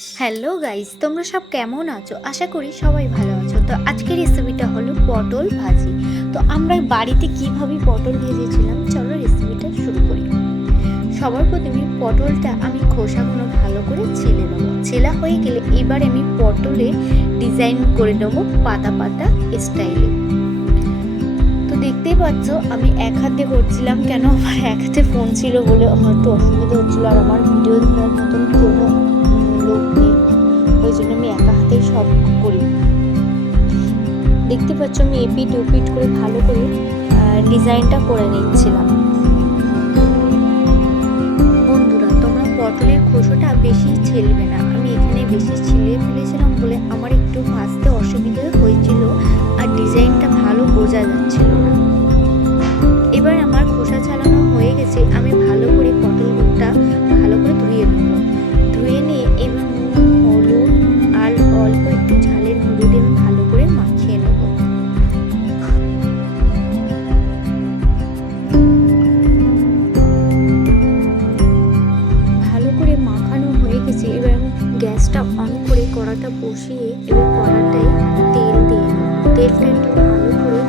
Hello guys, তোমরা সব কেমন আছো? আশা করি সবাই ভালো আছো। তো আজকের রেসিপিটা হলো পটল ভাজি। তো আমরা বাড়িতে কিভাবে পটল ভেজেছিলাম, চলো রেসিপিটা শুরু করি। সবার প্রথমে পটলটা আমি খোসাগুলো ভালো করে ছিলে নেবো। ছেলা হয়ে গেলে এবার আমি পটলে ডিজাইন করে নেবো পাতা পাতা স্টাইলে। তো দেখতেই পাচ্ছ আমি এক হাতে করছিলাম, কেন আমার এক হাতে ফোন ছিল বলে আমার একটু অসুবিধা হচ্ছিলো, আর আমার ভিডিও ধরার মতন কোনো লোক নেই, ওই জন্য আমি একা হাতেই সব করি। দেখতে পাচ্ছ আমি এপিট ওপিট করে ভালো করে ডিজাইনটা করে নিচ্ছিলাম। বন্ধুরা, তোমরা পটলের খোসাটা বেশি ছেলবে না। আমি এখানে বেশি ছিলে ফেলেছিলাম বলে আমার একটু ভাজতে অসুবিধা হয়েছিল, আর ডিজাইনটা ভালো বোঝা যাচ্ছিল না। এবার আমার খোসা ছাড়ানো হয়ে গেছে, আমি ভালো করে পটলটা ভালো করে ধুয়ে নেব। ধুয়ে নিয়ে এবার হলুদ আর অল্প একটু ঝালের গুঁড়ো দিয়ে আমি ভালো করে মাখিয়ে নেব। ভালো করে মাখানো হয়ে গেছে, এবার আমি গ্যাসটা অন করে কড়াটা বসিয়ে এবার কড়াটায় তেল দিয়ে নেব। তেলটা একটু ভালো করে